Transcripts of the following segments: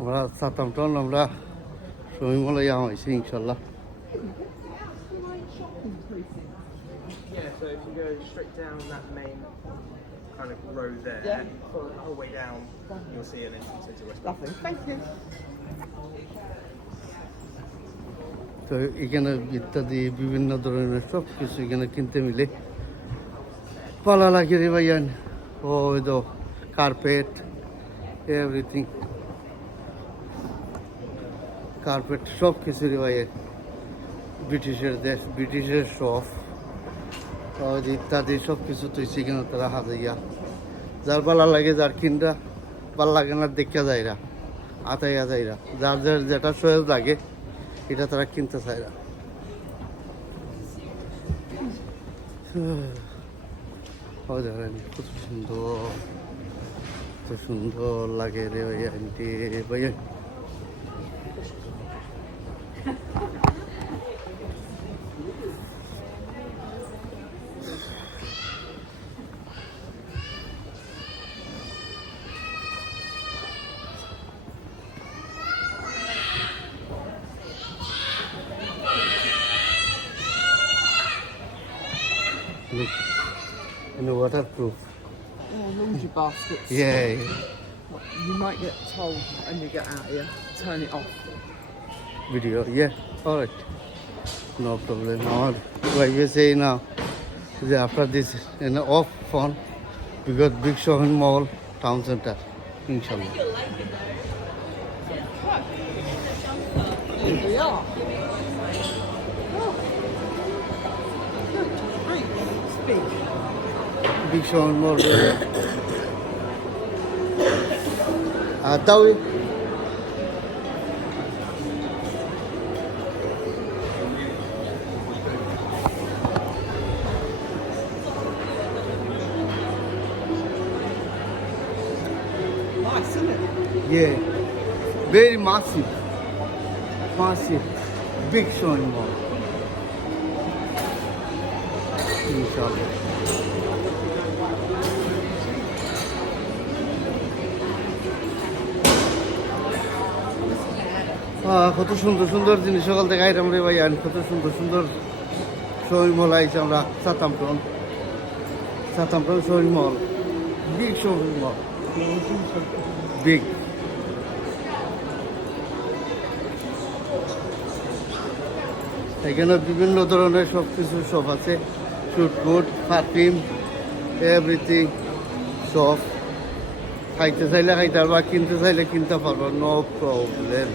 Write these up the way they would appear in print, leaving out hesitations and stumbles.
আমরা সাতামটন আমরা সময় যাওয়া হয়েছি ইনশাল্লাহ। Yeah, so if you go straight down that main kind of road there, follow the whole way down, you'll see an entrance into West. Lovely, thank you. তো এখানে ইত্যাদি বিভিন্ন ধরনের সব কিছু এখানে কিনতে মিলে পালা লাগে রে ভাইয়ান। ও দো কার্পেট এভরিথিং, কার্পেট সব কিছু রে ভাইয়া। ব্রিটিশের দেশ, ব্রিটিশের শপ ইত্যাদি সব কিছু তুই সেখানে তারা হাজাইয়া যার পালা লাগে, যার কিনরা ভাল লাগে না দেখা যায়রা আতাইয়া যায়রা, যার যার যেটা সহজ লাগে এটা তারা কিনতে চায় না। দেখেন কত সুন্দর, কত সুন্দর লাগে রে ভাইয়া আন্টি ভাইয়া। Look, in a waterproof. Laundry baskets. Yeah. You might get told when you get out here, turn it off. Video. Yeah. All right. No problem. Our wife say now that after this in off phone, we got big shopping mall, town center. Inshallah. Here we are. Oh. Great. It's big. Big shopping mall. Tawi. Nice, isn't it? Yeah. Very massive. Massive. Big shopping mall. Inshallah. কত সুন্দর সুন্দর জিনিস সকাল থেকে আইলাম রে ভাই। কত সুন্দর সুন্দর শপিং মল আইছে আমরা Southampton shopping mall, big shopping mall, big. এখানে বিভিন্ন ধরনের সব কিছু সব আছে, শুট বুট, পারফিউম, এভরিথিং সব। খাইতে চাইলে খাইতে পারবা, কিনতে চাইলে কিনতে পারবা, no problem.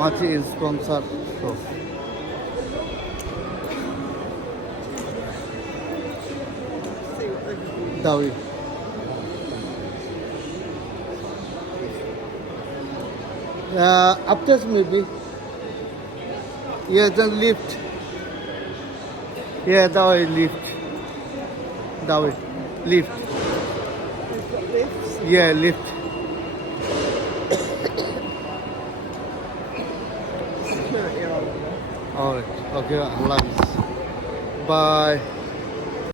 Much in sponsor so Dawi. Upstairs maybe. Yeah, then lift. Yeah, Dawi lift. Dawi lift. They've got lifts. Yeah, lift. Security over there. All right. Okay, Allah. Bye.